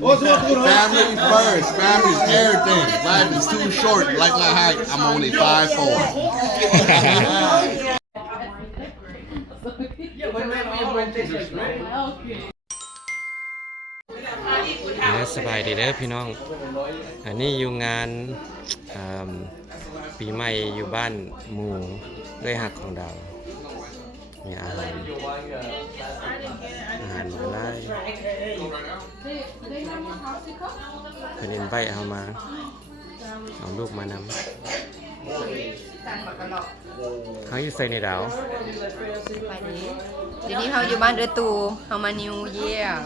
Family first. Family is everything. Life is too short. Like my height. I'm only 5'4".สบายดีเด้อพี่น้องอันนี้อยู่งานปีใหม่อยู่บ้านหมู่ด้วยหักของเรามีอาหารอะไรเพิ่นอินไว้เอามาเอาลูกมานำเขาอยู่ใส่ในดาวเดี๋ยวนี้เขาอยู่บ้านเดือตูเขามานิวเยียร์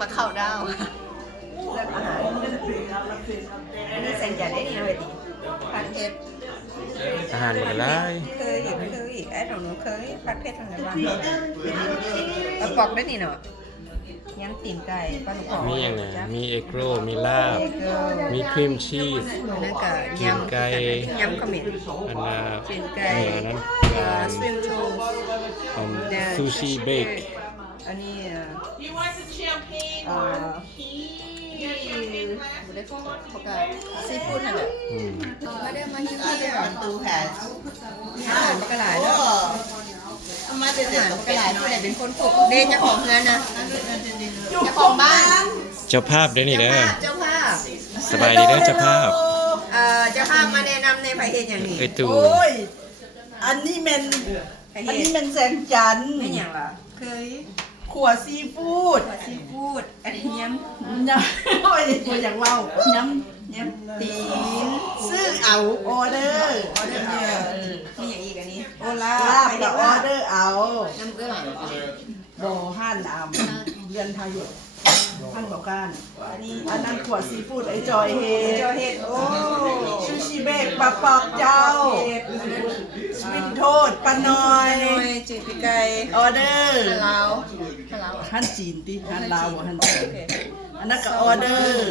มาเข้าดาวเลือกอาหารอันนี้แซงจัดได้ดีนะเวทีผัดเผ็ด อาหารหมดเลย เคยไอ้ของหนูเคยผัดเผ็ดทางไหนบ้างเอาปอกได้นี่เนาะยำตีนไก่ปลาหมึกหอม มีอย่างไงมีเอโกรมีลาบมีครีมชีส นั่นก็ยำขมิ้น อันน่ะ ตีนไก่ อันนั้น สปริงโรล ซูชิเบค อันนี้ซีฟู้ดนั่นแหละมาเดินมาที่นี่ก่อนตูแผ่อาหารปลากระไหลแล้วมาเป็นอาหารปลากระไหลเนาะเนี่ยเป็นคนปลูกเด่นเจ้าของงานนะเจ้าของบ้าน เจ้าภาพเด้อนี่เด้อ เจ้าภาพ สบายดีเด้อเจ้าภาพ เจ้าภาพมาแนะนำในประเทศอย่างนี้ ไอตู่ โอ้ย อันนี้เป็นแสงจันทร์ ไม่อย่างละเคย ขัวซีฟู้ด ซีฟู้ดอันนี้ยำ ยำโอ้ยตัวอย่างเว่าย ตี ำซื้อเอาออเดอร์ มีอย่างอีกอันนี้โอลา ลาบกับออเดอร์เอา น้ำเกลือ โบห่านเรือนไทยอยู่ท่านบอกกันอันนั้นขัวซีฟู้ดไอจอยเฮ เจ้าเห็ดโอ้ ซูชิเบกปลาปอกเจ้าสปินโทษปลาน้อย หน่อยจืดปีไก่ ออเดอร์ ลาว ฮั่นจีนติฮั่นลาวฮั่นจีนอันนั้นก็ออเดอร์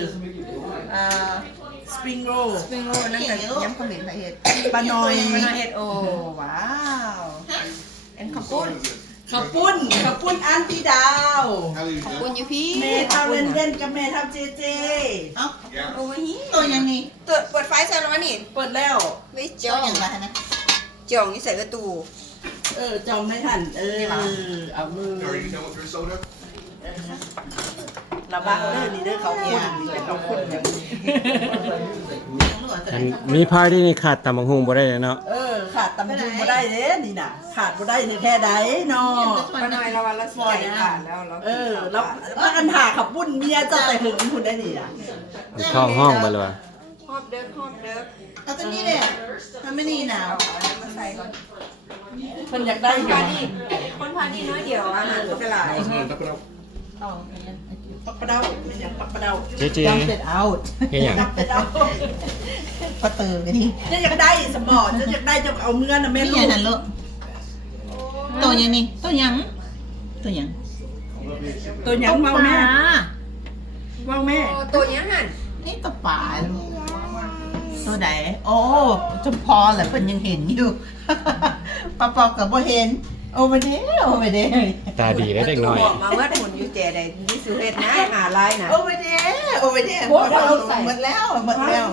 สปริงโรล สปริงโรลนั่นก็ยำขมิ้นประเทศ ปลาน้อย ปลาเห็ดโอ้ว้าวเอ็นขอบคุณ ข้าวปุ้นอันตีดาว ขอบคุณอยู่พี่ เมทำเล่นๆกับเมทำเจเจ โอ้ย ตัวยังนี่ เปิดไฟใส่แล้วนี่ เปิดแล้ว ไม่จ่องอะไรนะจ่องนี่ใส่กระตู จอมไม่ทันเอามือ Are you done with your soda? ระวังเด้อนี่เด้อเขาปุ้นนี่เด้อเขาปุ้นอย่างนี้ อันมีพายที่นี่ขาดตำบักหุ่งบ่ได้เลยเนาะ ขาดตำจุงบ่ได้เด้นี่น่ะขาดบ่ได้แท้ๆใดเนาะ ป้าน้อยเราวันละสวยขาดแล้วเรา แล้วอันหาขับปุ้นเมียเจ้าแต่หึงคุณได้นี่น่ะ ท้องห้องไปเลยว่ะ ฮอบเด้อเอาตัวนี้เลยทำไม่นี่น่ะ มาใส่ก่อน เพิ่นอยากได้อยู่ คนพาดีน้อยเดียวอาหารก็หลาย ปักปะเดาเป็นอย่างปักปะเดา เจ๊เจ๊ จำเป็นเอา เฮ็ดหยัง จำเป็นเอา ก็เติมกันนี่ จะอยากได้สมอจะอยากได้จะเอาเงินนะแม่ ไม่ ลู ใช่ ก นั่นลูกตัวยังนี่ตัวยังตัวยัง ตัวหยังเมาแม่เมาแม่ ตัวนี้หัน นี่ตัวป่าตัวไหนโอ้จมพอแหละเพิ่นยังเห็นอยู่ ปะปอกกับบ่เห็นโอ้ไม่ได้โอ้ไม่ได้ ตาดีได้เด็กน้อย บอกมาเมื่อหมุนอยู่เจใดดิสุเฮ็ดนะหาลายนะ โอ้ไม่ได้โอ้ไม่ได้หมดแล้วหมดแล้ว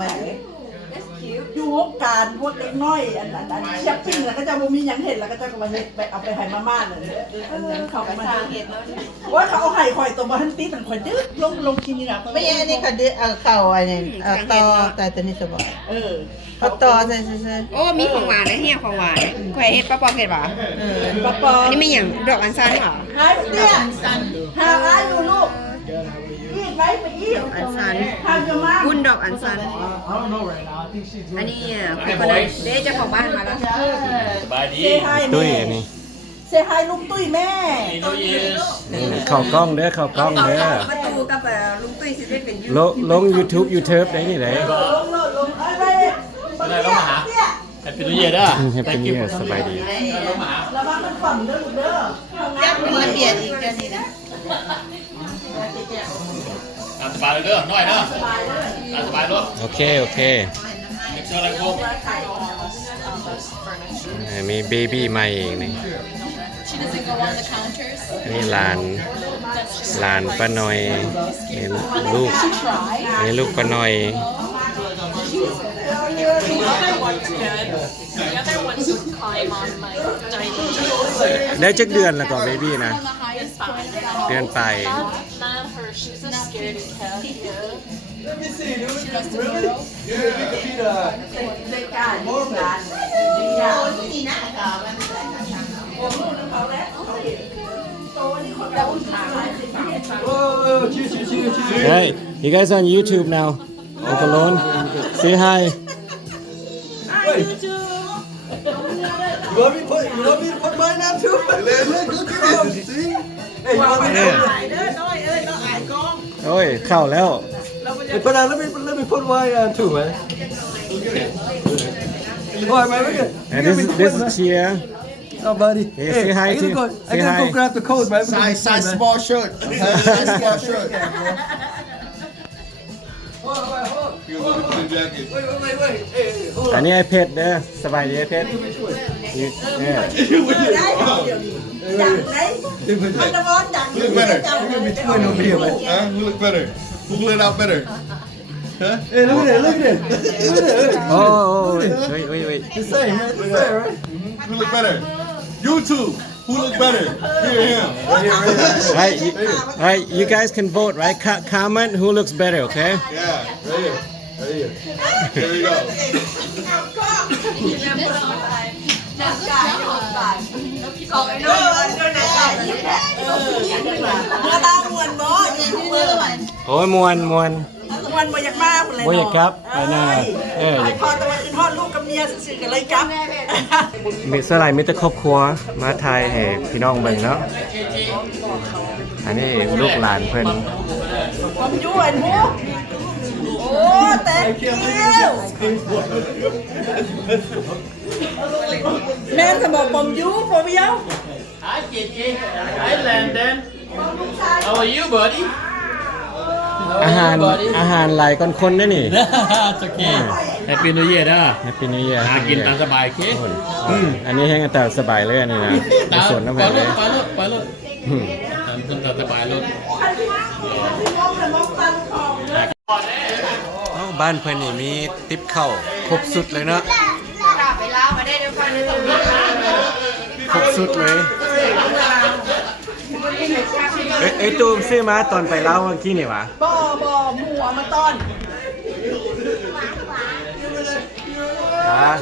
อยู่วงการพวกเล็กน้อยอันเชียบปิ้งแล้วก็จะบ่มีหยังเห็นแล้วก็จะมาเฮ็ดไปเอาไปให้มาม่าเลยอันนั้นเขา กระ มา ซางเห็ดเนาะ ว่าเขาเอาไข่ข่อยตัวบ่ทันติดทันข่อยดึกลงกินนี่นะ ไม่ใช่อันนี้เขาดึเอาเข่าอันนี้ต่อแต่ตัวนี้สบาย เขาต่อใช่ใช่ โอ้มีของหวานนะเฮียของหวานแขวเฮ็ดป้าปอเฮ็ดป่ะ ปะปอ อันนี้มีอย่างดอกอัญชันเหรอ หายเตี้ยหาว่าอยู่ลูกอีกไว้ไปอีก อัญชัน ทำจะมา วุ้นดอกอัญชันอันนี้คุณคนนั้นเด้เจ้าของบ้านมาแล้ว เซฮาย ตุ้ย แม่ อันนี้ เซฮายลุงตุ้ยแม่ เข้ากล้องเด้อเข้ากล้องเด้อ ประตูกับลุงตุ้ยสิได้เป็นยู ลง YouTube ได้นี่ได้ ลงอะไรลงมาหา Happy New Year เด้อ แฮปปี้นิวเยียร์สบายดี ระวังมันฝังเด้อลูกเด้อ ยัดเป็นระเบียบอีกเดือนนี้นะ ตามสบายเลยเด้อน้อยเด้อตามสบายลูก โอเค เด็กเชิญอะไรกู มีเบบี้ใหม่เองนี่ ชี doesn't go on the counters. นี่หลานป้าน้อยนี่ลูกนี่ลูกป้าน้อย The other one's good. The other one's would climb on my dining table. ได้จักเดือนแล้วก็เบบี้นะ On the highest point. เดือนไป Not her. She's a scaredy cat. She loves to burrow. ได้กล้าอยู่ร้าน นี่นะก็มัน เขาแล้วโตนี่คนละอุ่นขาหลายสิบาท Hey you guys on YouTube now Uncle Lon say hi You want me to put mine on too? Look at it. See? Hey, you want me to โอ้ยเข้าแล้ว put on? Let me put mine on too, man. All right, man. Look at. And this is Chia Oh, buddy. Hey, say hi I gotta to- go. I say gotta go hi. grab the code, man. Size small shirt. Size small shirt. Here's a little jacket. Wait. Hey, hold อัน on. นี้ไอเพชรเด้อสบายดีไอเพชรเนี่ย ได้เดี๋ยวนี้ดังไหนมันจะร้อนดัง Who look better? Wait over here, man. Huh? Who look better? Who pulled it out better? Huh? Hey, look at that. Look at that. Look at that. โอ้wait The same, man. The same, right? Who look better? YouTube. Who look better? Here, him. Right here, right here. Right you guys can vote right comment who looks better okay Yeah. Right here. Right here. Here we go. เมื่อบ้างมวนบ่อย่างนี้เลย โอ้ยมวน มวนบ่อยากมาพุ่นเลย บ่อยากกลับไปหน้าอยาก ไปพอตะวันขึ้นฮอดลูกกับเมียซื่อๆกันเลยกลับ มีสลายมีแต่ครอบครัวมาถ่ายให้พี่น้องเบิ่งเนาะอันนี้ลูกหลานเพิ่น ผมอยู่อันหูโอ้แต่เกี้ยวแม่นสมบอกผมอยู่ผมเดียว Hi, Kiki. Hi, Landon. How are you, buddy? อาหารหลายคนๆเด้อนี่ It's okay. Happy New Year เด้อ Happy New Year หากินตามสบายเค อันนี้ให้กันแต่สบายเลยอันนี้นะไม่สนน้ำ ไป แข็ง ร เล ถ ย ไปรถตามสบายรถ บ้านเพิ่นนี่มีติ๊บเข้าครบสุดเลยเนาะ ไปลาวมาได้ด้วยกันในตรงนี้ ครบสุดเลยไอ้ตูมซื้อมาตอนไปเล่าเมื่อกี้นี่หวะ บ่หมูเอามาต้อน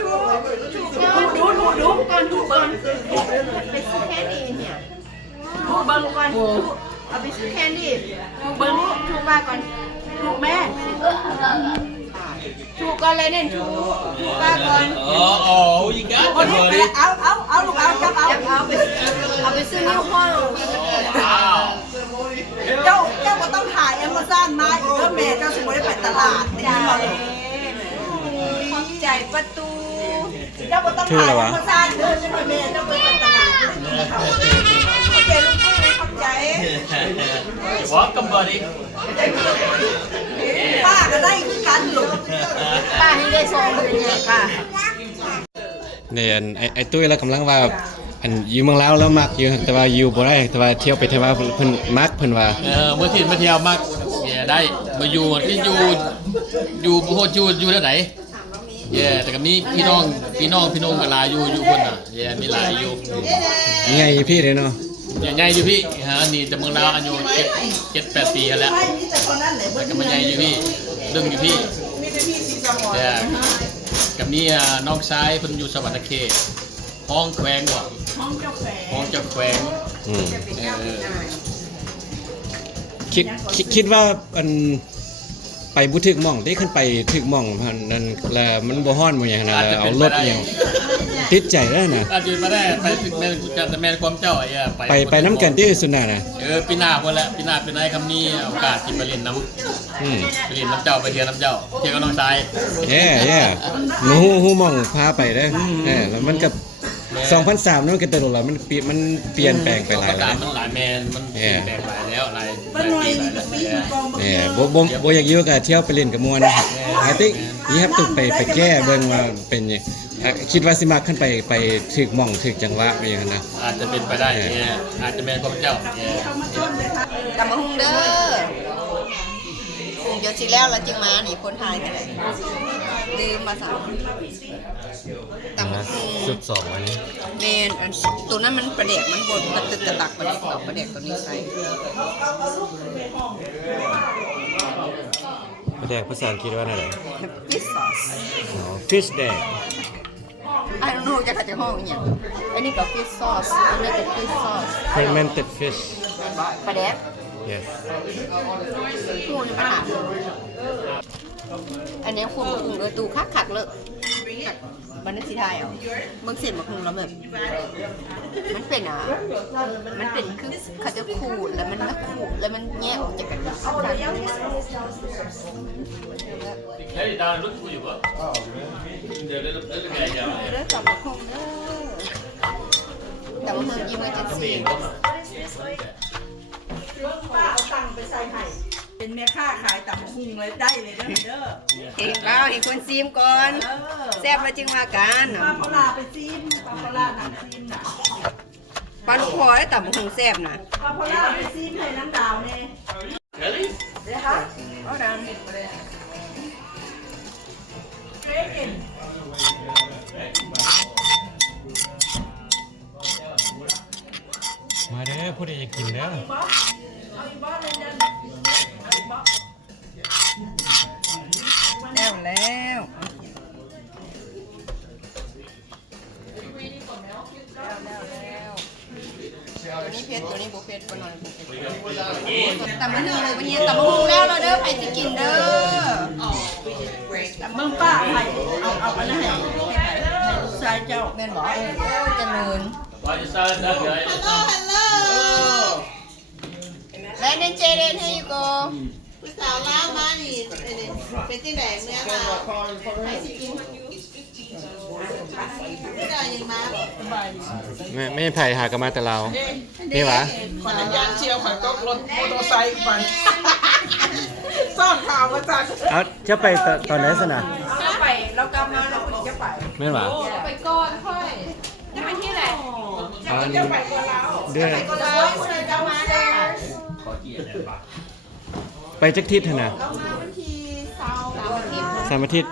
ดูก่อนดูเบิ้ง ไปซื้อแค่นี้เนี่ย ดูเบิ้งก่อน เอาไปซื้อแค่นี้ถูกเบิ้งถูกมาก่อน ดูแม่ ถูกก่อนเลยเนี่ยถูกมาก่อน Oh, you got คนนี้ it, ไป buddy. เอาลูกเอาจับเอา เอาไปซื้อนิ้วห้อง Wow. เจ้าก็ต้องถ่ายแอมะซอนมาอีกเด้อแม่เจ้าสิบ่ได้ไปตลาดในนี้มาเลย ขอบใจประตู เจ้าก็ต้องถ่ายแอมะซอนเด้อใช่ไหมแม่เจ้าไปตลาดขอบใจลูกขอบใจ You're welcome, buddy. ป้าก็ได้คือกันลูก ป้าให้ได้2เดือนไงป้า เนี่ยไอ้ตุ้ยเรากำลังว่าอันอยู่เมืองลาวแล้วมักอยู่แต่ว่าอยู่บ่ได้แต่ว่าเที่ยวไปเที่ยวมาเพิ่นมักเพิ่นว่า เมื่อที่มาเที่ยวมากได้มาอยู่ที่อยู่บ่โหดอยู่แล้วไหนแต่ก็มีพี่น้องก็หลายอยู่คนน่ะมีหลายอยู่ ไงพี่เด้เนาะ ใหญ่อยู่พี่นี่แต่เมืองลาวอายุ7-8 ปีแล้ว ไม่มีแต่คนนั้นแหละเบิ่ง ก็มาใหญ่อยู่พี่ดึงอยู่พี่ มีแต่พี่สีสมอ กับนี่น้องชายเพิ่นอยู่สวรรค์เขตห้องแขวงบ่ ห้องเจ้าแฝง ห้องเจ้าแขวง คิดว่าอันไปบ่ถึกหม่องได้ขึ้นไปถึกหม่องนั่นแล้วมันบ่ฮ้อนบ่หยังนะเอารถอีหยังติดใจแล้วนะ อาจจะมาได้ไปถึงแม่แต่แม่ความเจ้าไปนำกันที่สุดน่ะนะ ปีหน้าพุ่นแหละปีหน้าเป็นไอ้คำนี้โอกาสที่ไปเรียนน้ำไปเรียนน้ำเจ้าไปเที่ยวน้ำเจ้าเที่ยวกับน้องชาย แย่ๆฮู้หม่องพาไปเด้อแล้วมันก็2003นั้นก็ตลอดแล้วมันเปลี่ยนแปลงไปหลายแล้ว มันหลายแมนมันเปลี่ยนแปลงหลายแล้วหลาย บ้านน้อยมีแต่ปีมีกองบ่ บ่อยากอยู่ก็เที่ยวไปเล่นกับม่วนI think you have to ไปแก้เบิ่งว่าเป็น คิดว่าสิมักขึ้นไปถึกหม่องถึกจังหวะไปอย่างนั้นนะ อาจจะเป็นไปได้อาจจะแม่นพระเจ้า ตำบักหุ่งเด้อเดี๋ยวสิแล้วจึงมานี่คนไทยกันเลยลืมมาสั่งตำบักหุ่ง สุด2อันนี้ เมนอันตัวนั้นมันประเดกมันบดมันตึกกระตักประเดกเอาประเดกตัวนี้ใส่ แดกภาษาอังกฤษว่าอะไร fish sauce fish แดก I don't know จะห้องอย่างอันนี้ก็ fish sauce อันนี้ก็ fish sauce fermented fish ประเดก yes หูนี่ปัญหาอันนี้คุณตู้คักเลยมันนึกสิทายเอาเบิ่งเส้นบักหุ่งแล้วแบบมันเป็นคือเขาจะขูดแล้วมันก็ขูดแล้วมันแยกออกจากกัน เฮ้ยดาวรุ่นกูอยู่ปะเดี๋ยวแกยาว เด้อตำบักหุ่งเด้อแต่ว่ามันยิ้มจะสี ป้าเอาตังค์ไปใส่ไข่เป็นแม่ค้าขายตำบักหุ่งเลยได้เลยเด้อเด้อ เห็นเปล่าเห็นคนซีมก่อนแซ่บแล้วจึงว่ากัน ป้าพลาไปซีมป้าพลาหนังซีมน่ะ ปลาลูกคอได้ตำบักหุ่งแซ่บนะ ป้าพลาไปซีมให้น้ำดาวเนี่ย เฮ้ย เดี๋ยวค่ะ เอาดัง เกรกิน มาเด้อผู้ใดอยากกินเด้อ แล้วตัวนี้เผ็ดตัวนี้บ่เผ็ดบ่หน่อยบ่เผ็ดตำบักหุ่งเลยวันนี้ตำบักหุ่งแล้วเราเด้อไปสิกินเด้อ เมืองป้าไข่เอาอันนั้นให้ใส่เจ้า แม่นบ่เจริญ ว่าจะสร้างได้เลย แล้วนั่นเจเดนให้อยู่ก็ ผู้สาวล้าวมานี่เป็นที่ไหนเมื่อมาใครสิกินผู้สาวยังมาหรอ ไม่ไผหากนมาแต่เรานี่หวะ ขออนุญาตเชียวขอยตกรถมอเตอร์ไซค์ไปซ่อนข่าวมาจาก เอาจะไปตอนไหนซะนะ ไปเรากลับมาเราจะไป แม่นหวะ ไปก่อนค่อยจะไปที่ไหน เดือน ก็เลยจะมาเด้อ ไปจักทิศหั่นน่ะ เรามาวันที่20 3 อาทิตย์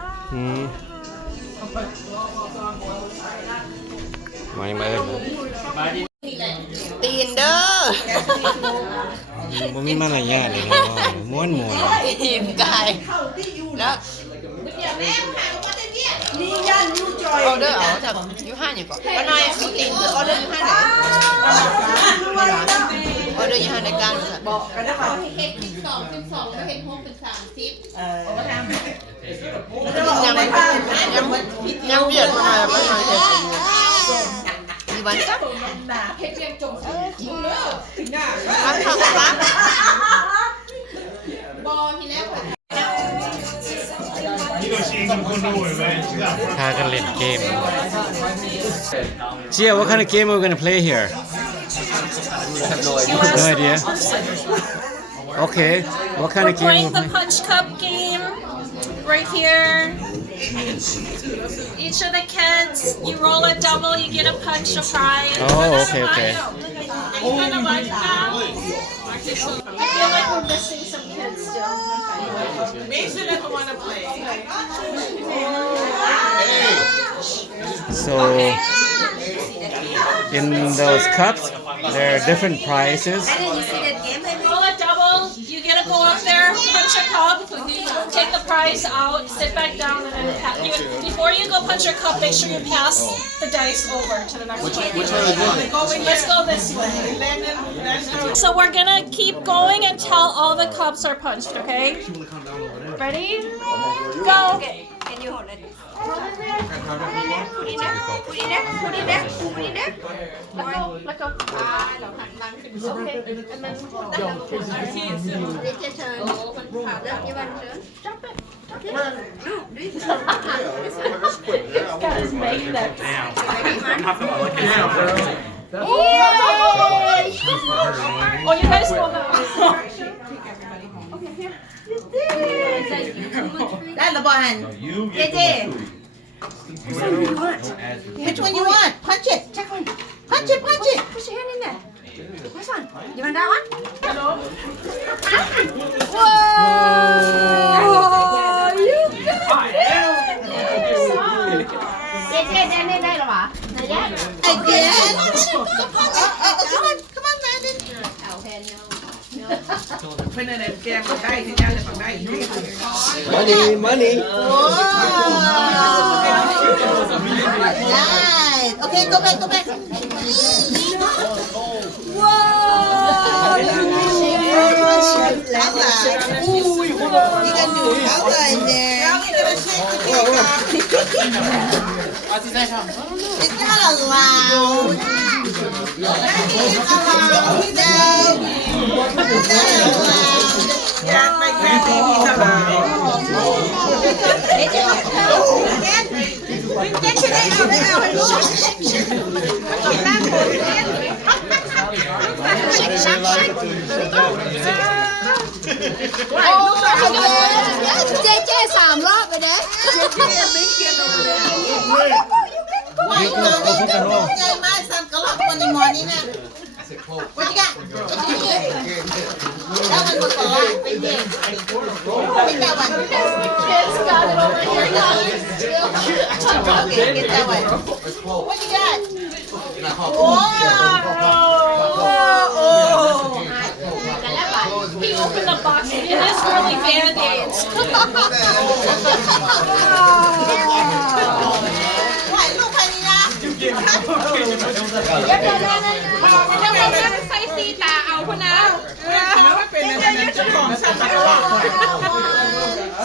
ไม่มาเอิ้น ตีนเด้อ บ่มีมารยาทเลยนะม่วน ตีนไก่แล้ว นี่ย่านยูจอย ออเดอร์เอาจากยูห้าอย่างก่อนป้าน้อยมีตีนออเดอร์ยูห้าไหนออเดอร์ยูห้าในกลางบอก กันนะคะ เห็ด12เป็น2แล้วเห็ด6เป็น30ยังเบียดมาป้าน้อยมีวันจับ เพชรยังจง รับทางรับบ อที่แรกค่ะ พากันเล่นเกม Gia, what kind of game are we going to play here? No idea. Okay, what kind of We're playing game? the punch cup game right here. Each of the kids, you roll a double, you get a punch, a prize. Oh, okay. You kind of like that? I feel like we're missing some kids still. Mason doesn't want to play. So, in those cups, there are different prizes. Roll a double, you get to go up there, punch a cup, take the prize out, sit back down, and then before you go punch your cup, make sure you pass the dice over to the next player. Let's go this way. So we're gonna keep going until all the cups are punched, okay? Ready? Go! Can you hold it? Put it there. Let go. Okay. And then Take your turn. You want to jump it? No, do it. guys make that. Oh, you guys go now. ได้ระบอหันเจเจ Which one you want? Punch it. Punch it. Put your hand in there. Which one? You want that one? Hello. Whoa! You got it. Đây là bà. Again. Come on, Landon. เพิ่นนั่นแกงบ่ได้ที่ย่างเลยบ่ได้ Money. Nice. Okay, go back. Whoa! You can do color in there. It's not allowed. It's allowed. Chê 3 รอบไปเด้ Why you my son go up in the morning now? What you got? That one was a lot. Take that one. Kids got it over here, guys. Okay, get that one. What you got? He opened the box. It is really Band-Aids. Why look at it now? ใส่สีตาเอาพุ่นนะ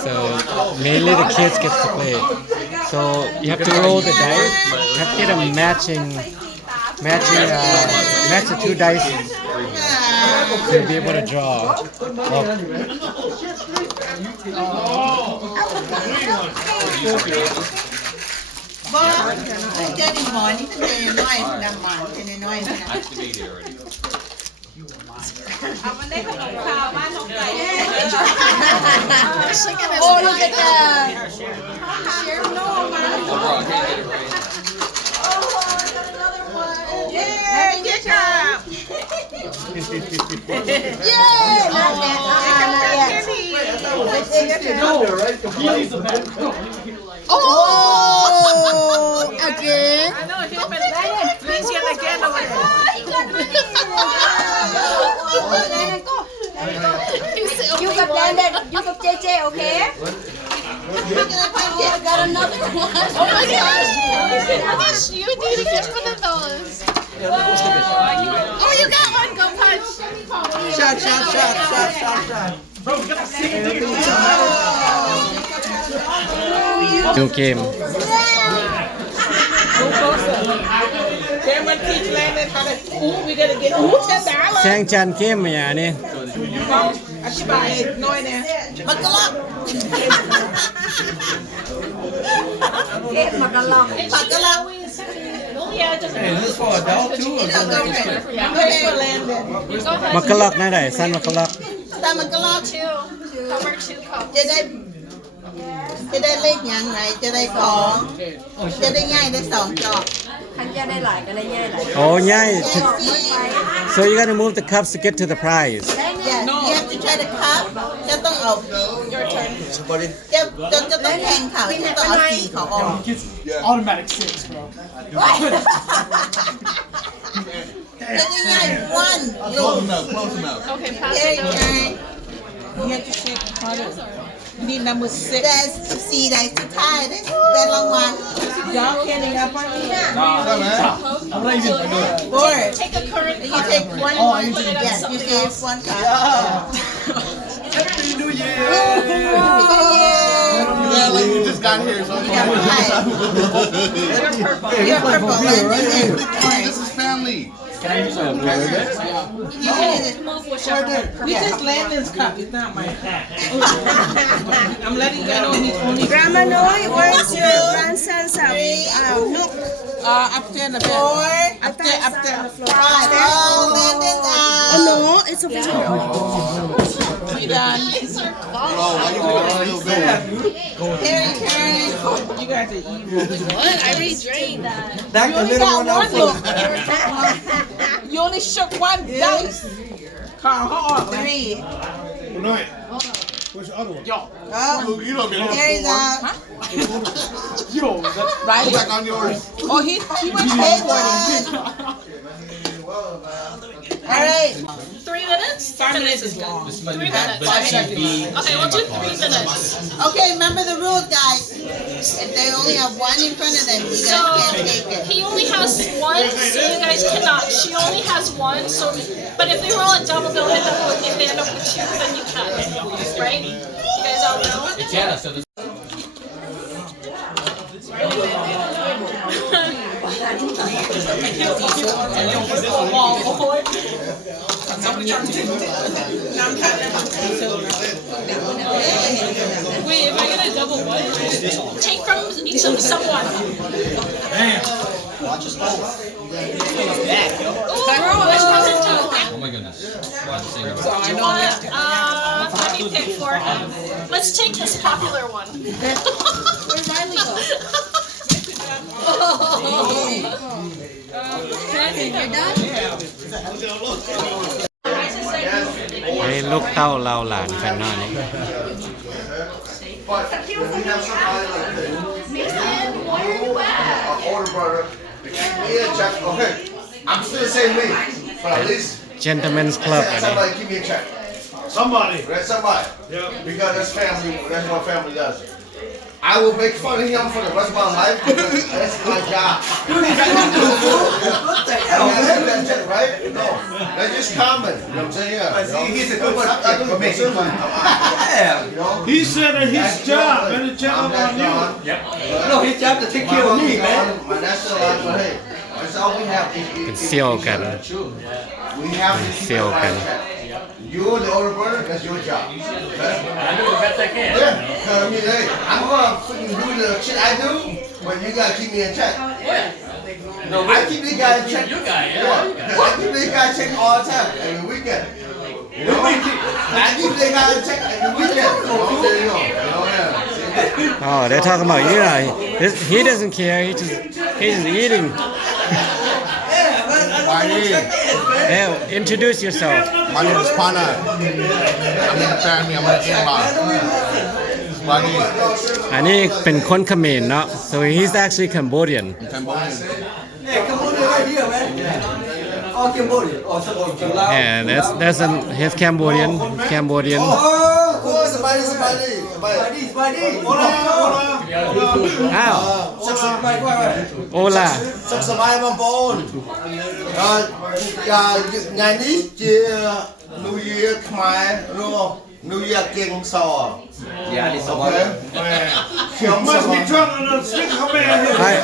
So mainly the kids get to play. So you have to roll the dice. You have to get a matching match the 2 dice to be able to draw. Cái đi mồi đi cái nói làm mặn cái nói nè. เอามันได้ขนมข้าวบ้านน้องไก่ Oh, look at that. Yeah, good job. Yeah, not yet. Oh, again. You got Landon, you got JJ, okay? I got another one. Oh my gosh. You need to get one of those. Oh, you got one. Go punch. Shot. ดูเกม Cameron teach Landon how to we gotta get $10. แซงจันเกมมาอย่างนี้ อธิบายน้อยแน่ Mất cái lọc. Get Magalong. Mất cái lọc. Oh yeah, it doesn't matter. This for adult too. Go ahead, Landon. Go ahead. มักกะลอกนะได้สั้นมักกะลอก Ta mất cái lọc. Cover 2 cups. จะได้เลขยังไงจะได้ของจะได้ง่ายได้2จอก คันจะได้หลายก็ได้ง่ายหลาย โอ้ง่าย So you gotta move the cups to get to the prize. Yes, you have to try to cup จะต้องเอา Your turn. จะต้องแทงเขาจะต้องเอาสีเขาออก Automatic 6, bro. จะได้ง่าย one Close enough. Okay, pass very it down. turn You have to shake harder. You need number 6. แต่สีใดสุดท้ายได้รางวัล Y'all candy up on me. I'm not even doing it. Four. Take a current You card. take one. I usually do. Yes, you save one card. Happy New Year! You act like you just got here, so You're purple. This is family. Can I use a blue ribbon? You can Move whichever. This is Landon's cup. It's not mine. I'm letting you know he's only. Grandma Noi, where's your grandson's nook? Upstairs in the bed. Upstairs. five. Oh, Landon. No, it's over here. We done. Oh, why you doing that? Harry turn. You guys are evil. What? I already drained that. That's the little one out for. You only shook one dice. Carl, how old? 3. Good night. Where's the other one? Oh, You don't get on there you go. Yo, that's Right? Go back on yours. Oh, he went skateboarding. All right. 3 minutes? 5 minutes is long. 3 minutes. Okay, we'll do 3 minutes. Okay, remember the rules, guys. If they only have one in front of them, you guys So can't take it. he only has 1, so you guys cannot. She only has 1, so but if they roll a double, they'll end up with, if they end up with 2, then you can. Right? You guys all know? Yeah, so Wait, if I get a double what? Take from each of someone. oh my goodness. Do you want, let me pick for him. Let's take this popular one. Where'd Riley go? You're done? เฮ้ยลูกเต้าเราหลานกันเนาะนี่ But we have somebody like this. Older brother. Yeah, check. Okay. I'm still the same me. But at least Gentlemen's Club อันนี้ somebody give me a check. Somebody. That's somebody. Yeah. Because that's family. That's what family does. I will make fun of him for the rest of my life because that's my job. What the hell, man? That's it, right? No. That's just common. You know what I'm saying? Yeah. But see, he's a good I do for making fun. Yeah. You know? He said that his job, and the I'm job that on you. John. No, his job to take care of me, man. My national life, but hey, that's all we have. เป็นเซี่ยวกัน We have to keep Feel it right kind of- check. You're the older brother, that's your job. Okay? I do the best I can. Yeah, 'cause I mean, hey, I'm gonna freaking do the shit I do, but you gotta keep me in check. No, I keep these guys in check. You guy, yeah. I keep these guys in check all the time, every weekend. You know? I keep these guys in check every weekend. Yeah. Oh, they're talking about you know. He doesn't care. He's just eating. Why is? Hey, introduce yourself. My name is Pana. I'm in the family. I'm in the in-law. Why is? อันนี้เป็นคนเขมรเนาะ so he's actually Cambodian Cambodian. Hey, Cambodia right here, man. Oh, Cambodia. Oh, somebody. and he's Cambodian. Oh, somebody. Spidey. อ้าว Spidey, right. โอล่า Sắc sầm ai bông bồn. Ngày ní chia New Year Khmer đúng không? New Year King Sò. Yeah, this Okay. one. Khiom Must be sầm. drunk on the stick command here. Hi.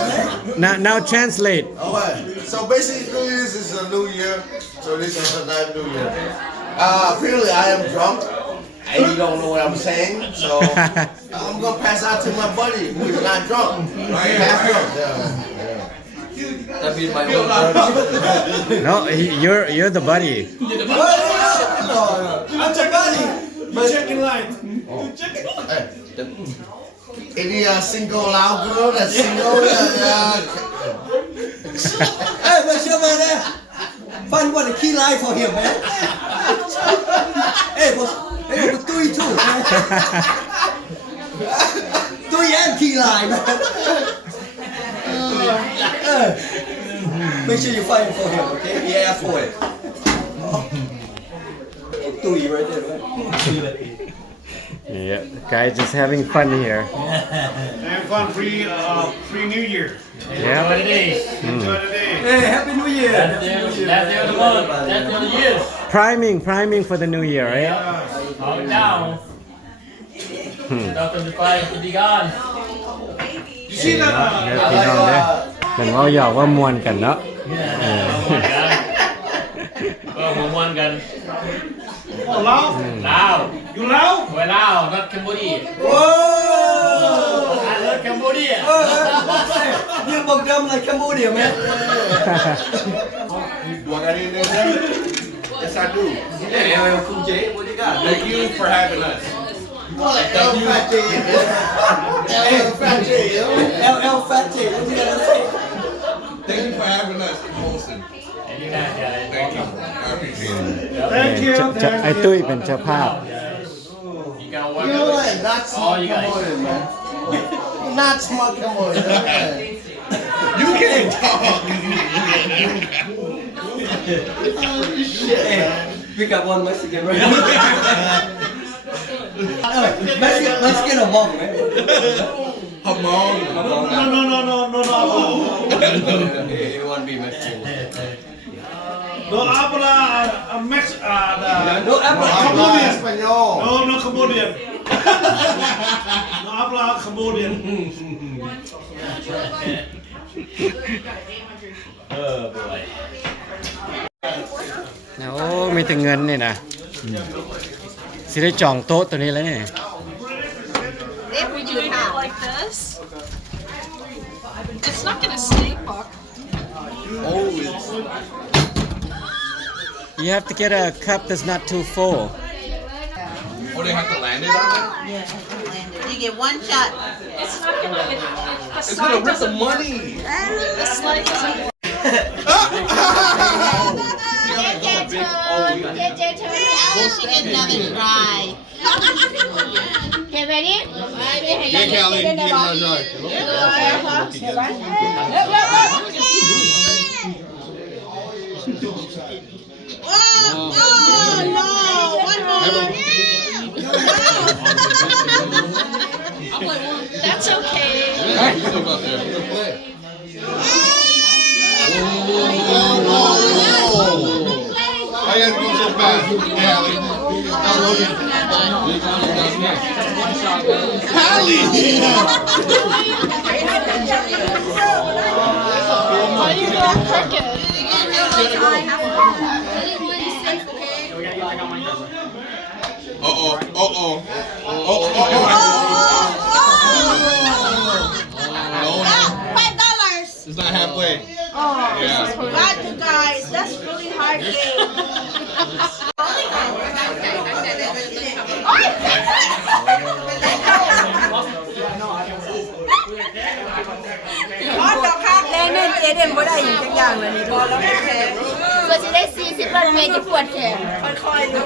Now translate. Okay. So basically this is a New Year. So this is a nice New Year. Apparently I am drunk. And you don't know what I'm saying, so I'm gonna pass out to my buddy who is not drunk. Half drunk. Yeah. That be my own brother. No, you're the buddy. I'm the buddy. You checking line. Any single loud girl that's single? Hey, what's your man there? Find what the key line for him, man. Hey, but Tui too, man. Tui and key line, man. Make sure you find it for him, okay? He asked for it. Tui right there, right? Yeah, guys just having fun here. And fun free New Year. Yeah. What it is. Enjoy the day. Hey, Happy New Year! That's the other month. That's the other years. Priming for the new year, right? Calm down. 2025 to be gone. You see that? เดี๋ยวพี่น้องเด้อเหมือนว่าหยอกว่ามวนกันเนาะ ก็หัวมวนกัน Oh, Lao? ลาว You Lao? ไว้ลาว not Cambodia Whoa! I love Cambodia Hey, you look dumb like Cambodia, man. Do I got anything there? Yes, I do. Hey, Khun Jae, what you got? Thank you for having us. More like El Fat J. El Fat J. LL Fat J. What you gonna say? Thank you for having us, Colson. Thank you. I appreciate it. Thank you. ไอ้ตุ้ยเป็นเจ้าภาพ You know what? Not smart Cambodian, man. Not smart Cambodian. You can't talk. Shit, man. We got one Mexican right now. Mexican Hmong, right? Hamon. No. You want to be Mexican? No habla Mex No habla Habla español. No Cambodian. No habla Cambodian.นะโอ้มีแต่เงินนี่นะสิได้จองโต๊ะตัวนี้แล้วนี่ เด็กผู้ยืน Make ค่ะ it like this. It's not gonna stay pop. Oh, it's... You have to get a cup that's not too full. Oh, they have to land it on it? You get one shot. It's not gonna. The It's gonna slide rip the doesn't. money. The slide doesn't. เจ๊ชิคเก้นนักอีกราย Yeah, Callie, you get my joint. That's okay. Hey, you still got there. Good play. Why you have to go so fast, Callie? Why are you going crooked? $5. It's not halfway. Yeah. God, you guys, that's really hard game. Hot dog ค่ะแน่นเจ๊เด่นบ่ได้อีกจักอย่างเลยนี่รอแล้วแม่ก็สิได้40รถเมล์จะปวดแขนค่อยๆดู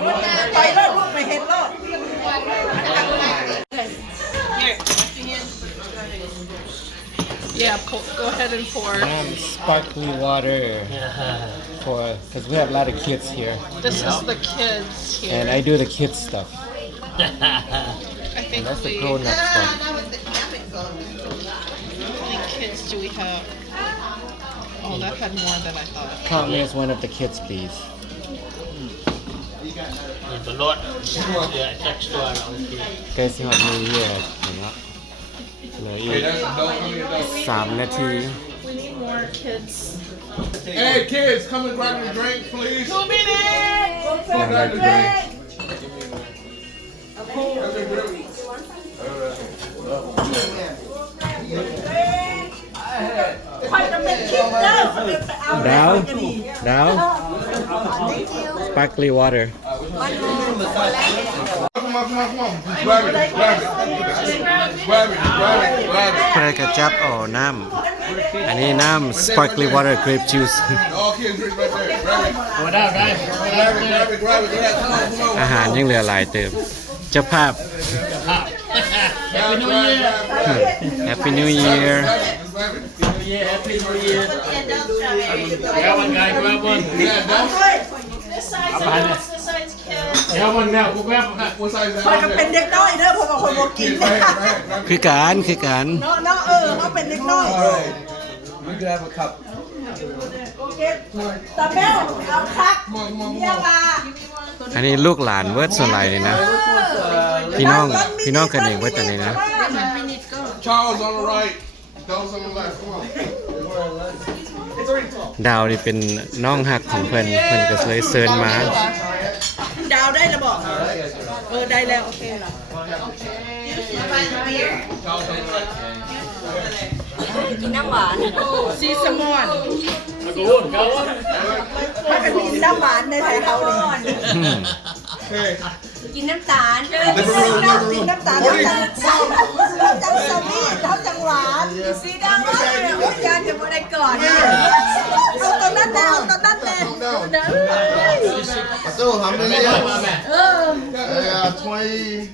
ไปรถลูกไปเฮ็ดรถ Yeah, go ahead and pour. Sparkly water for because we have a lot of kids here This is the kids here. and I do the kids stuff. I think That's the we. grown-up stuff. That was the camping zone. How many kids do we have? Oh, that had more than I thought. Count me as one of the kids, please. Guys, you have New Year เหลืออีก Hey, that's a dope. Give me a dope. 3 นาที We need more kids. Hey, kids, come and grab me a drink, please. 2 minutes! Come grab me a drink. Grab me a drink. ค่อยจะเป็นคลิปเด้อไปเอา ดาว จะดี ดาว Sparkly water Come on. Just grab it. Grab it. Grab it. ใครกระจับอ๋อน้ำอันนี้น้ำ Sparkly water grape juice All kids drink right there. Grab it. Grab it. Come on. อาหารยังเหลือหลายเติมเจ้าภาพ Happy New Year. Happy New Year Grab it. Grab one, guy. Grab one. Yeah, that's This side's adults, this side's kids. Grab one now. Go grab one. what size is ค่อย that? ก็เป็นเด็กน้อยเด้อเพราะว่าคนบ่กิน Kids, เนาะ right here. Grab it. คือการเนาะเขาเป็นเด็กน้อย You can have a cup. โอเคตาแมวเอาคักเมียลา อันนี้ลูกหลานเวิร์ดส่วนหลายเลยนะ พี่น้องกันเองเวิร์ดแต่นี้นะ Charles on the right. Those on the left. Come on. ดาวนี่เป็นน้องฮักของเพิ่นก็เลยเซิร์นมา ดาวได้แล้วบอกได้แล้วโอเค Charles on the right. กินน้ำหวาน ซีสมอน Go on, go on. ถ้าเป็นกินน้ำหวานในไทยเขาเลย อืม Hey, กินน้ำตาล กินน้ำตาลเขาจังสวีทเขาจังหวานสีดำเลยว่าอยากจะมาได้ก่อนเอาตอนนั้นแล้วตอนนั้นแล้ว So how many years? 20.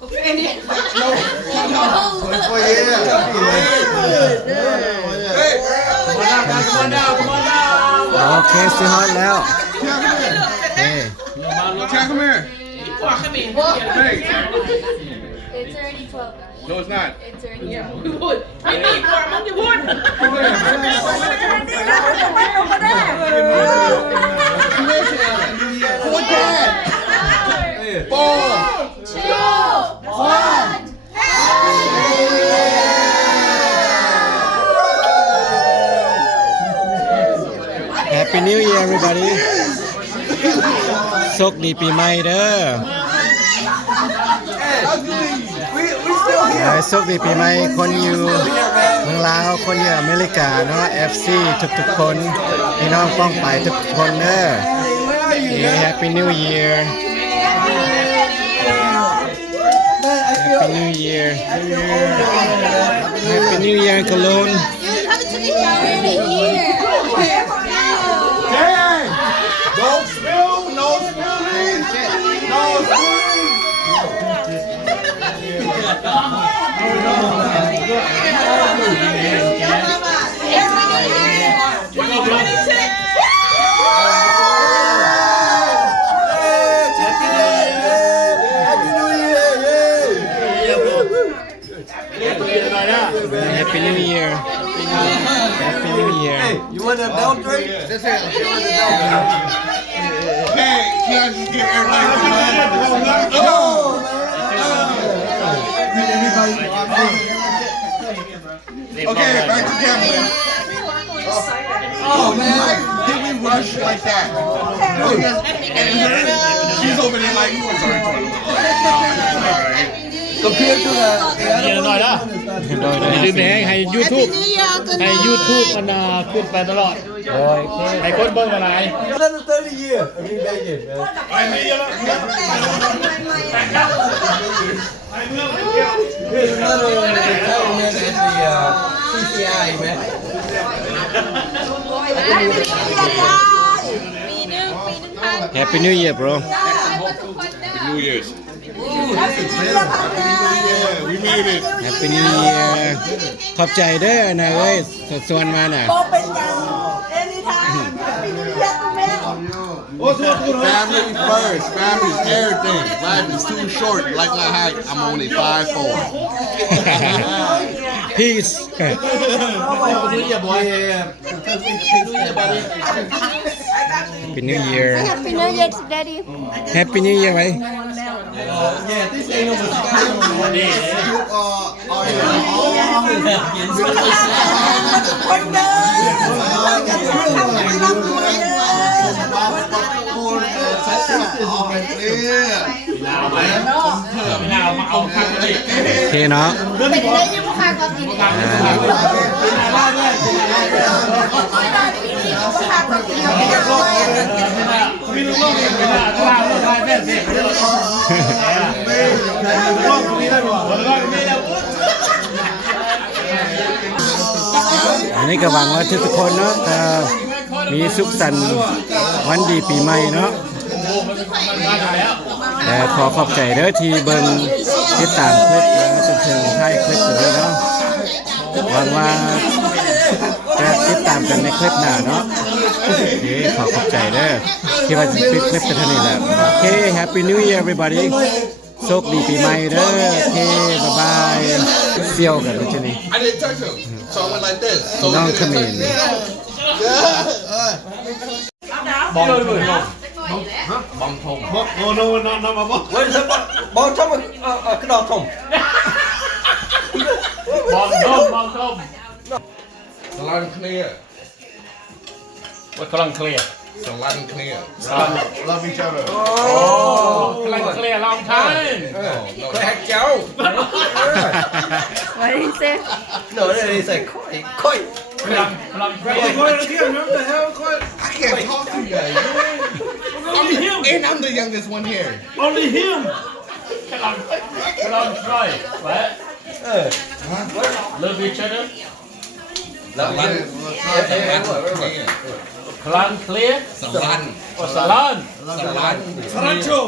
24 years. Hey, come on down. โอเคสิฮอตแล้วเฮ้ Chad, come here. Hey. It's already 12. No, it's not. It's already แฮปปี้นิวเยียร์ everybody โชคดีปีใหม่เด้อโชคดีปีใหม่คนอยู่เมืองลาวคนอยู่อเมริกาเนาะ FC ทุกๆคนพี่น้องป้องไปทุกคนเด้อ Happy New Year Happy New Year Happy New Year Cologne Hey! Don't spill. No spilling. No spilling. Happy New Year Happy New Year You want a bell drink? Hey, can I just get everybody Okay, back to gambling. Oh man, did we rush like that? She's over there like, sorry. Compared to the เย็นหน่อยนะอย่าลืมให้ YouTube ให้ YouTube มันขึ้นไปตลอดให้คนเบิ่งหลาย another 30 years. Every day, man. Here's another retirement at the CCI, man. Happy New Year bro New Year's. Yeah, we made it. Happy New Year ขอบใจเด้อนะเอ้ยส่วนมาน่ะ เป็นยังเอนิทานปีนี้เรียกแม่ Family first. Family's everything. Life is too short. Like my height, I'm only 5'4". Peace Happy New Year Happy New Year, Daddy. Happy New Year ไว้ Yeah, this ain't no scam. คนเดินจะทำให้ร่ำรวยเลย โอเคเนาะอันนี้ก็หวังว่าทุกคนเนาะจะมีสุขสันต์วันดีปีใหม่เนาะแต่ขอขอบใจเด้อที่เบิ่งติดตามคลิปจนถึงท้ายคลิปนี้เนาะหวังว่าจะติดตามกันในคลิปหน้าเนาะขอขอบใจเด้อที่ว่าจะปิดคลิปกันเท่านี้แหละโอเค Happy New Year everybody โชคดีปีใหม่เด้อโอเคบ๊ายบายเซี่ยวกันแล้วทีนี้ I didn't touch him, so I went like this. น้องเขมร Oh no, not my boss. What is that? Bong Tom, Knop Tom. บอลส้ม Salon clear. ว่ากำลังเคลียร์ Salon clear. Love each other. กำลังเคลียร์ลองทัน Crack Joe. What did he say? No, he said koi. กำลังเคลียร์ What again? What the hell? I can't talk to you guys. Only him. And I'm the youngest one here. Only him. กำลัง try right love each other กำลัง clear สลัน Tarancho.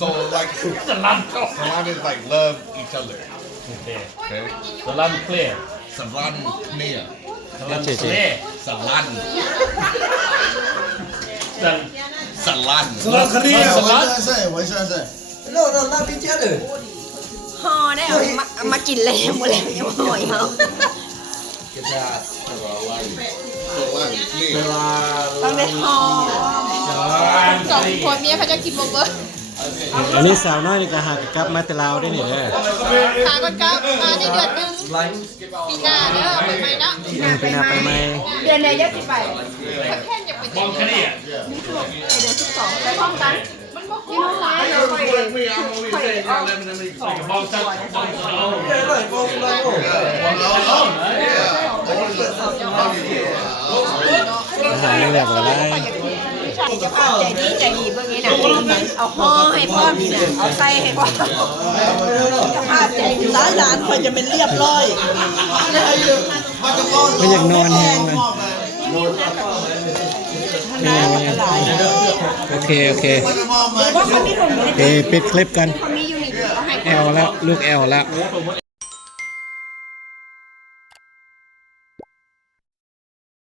So like สลัน Salan is like love each other. โอเค Okay. สลัน clear Salan Nia. สลัน clear Salan. Salan Salan. Korea. What should I say? What should I say? No, love each other. ห่อได้เอามากินเลยหมดแล้วยังห่อยเฮาต้องได้ห่อสองผัวเมียเขาจะกินบ่เบิด อันนี้สาวน้อยนี่ก็หากกลับมาแต่ลาวได้นี่เด้อ พาก่อนครับมาในเดือนนึงปีหน้าเด้อไปใหม่เนาะ ไปหน้าไปใหม่ เดือนไหนจะสิไป มองแค่นี้ เดือน12ไปพร้อมกันมันบ่คุ้มหลายเลยค่อย มองสักมองเอา อาหารนี่แหละบ่หลาย จะพาใจดีเบิ่งนี่น่ะเอาห่อให้พ่อนี่น่ะเอาใส่ให้พ่อจะพาใจดีหลานๆค่อยจะเป็นเรียบร้อย ไม่อยากนอนแฮงเลยโอเคปิดคลิปกันแอลแล้วลูกแอลแล้ว